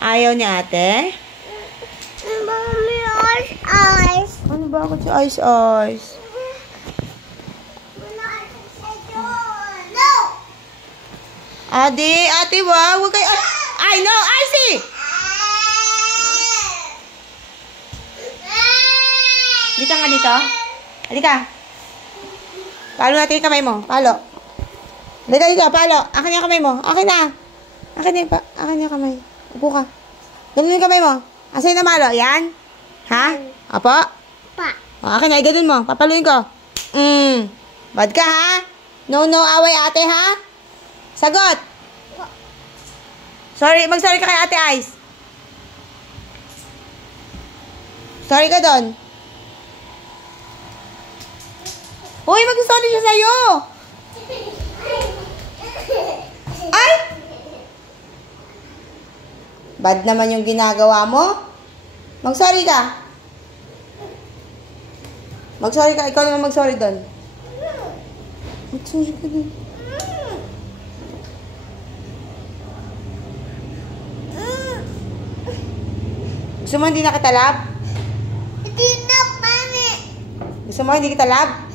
Ayaw ni ate? Mami, ice. Ano ba ako si Ice? No! Ate, wag. Huwag kayo. Ay, no, Icy! Dito nga dito. Halika. Palo natin yung kamay mo. Palo. Halika, palo. Akin yung kamay mo. Akin na. Akin yung kamay. Upo ka. Ganun yung kamay mo. Asan yung namalo? Yan? Ha? Apo? Pa. O, akin na. Ganun mo. Papaluin ko. Bad ka, ha? No, away ate, ha? Sagot. Sorry. Mag-sorry ka kay ate Ice. Sorry ka doon. Uy, mag-sorry siya sa'yo. Ay! Bad naman yung ginagawa mo. Mag-sorry ka. Mag-sorry ka. Ikaw naman mag-sorry doon. Mag-sorry ka doon. Gusto mo hindi na kita love? Hindi na, mami. Gusto mo hindi kita love?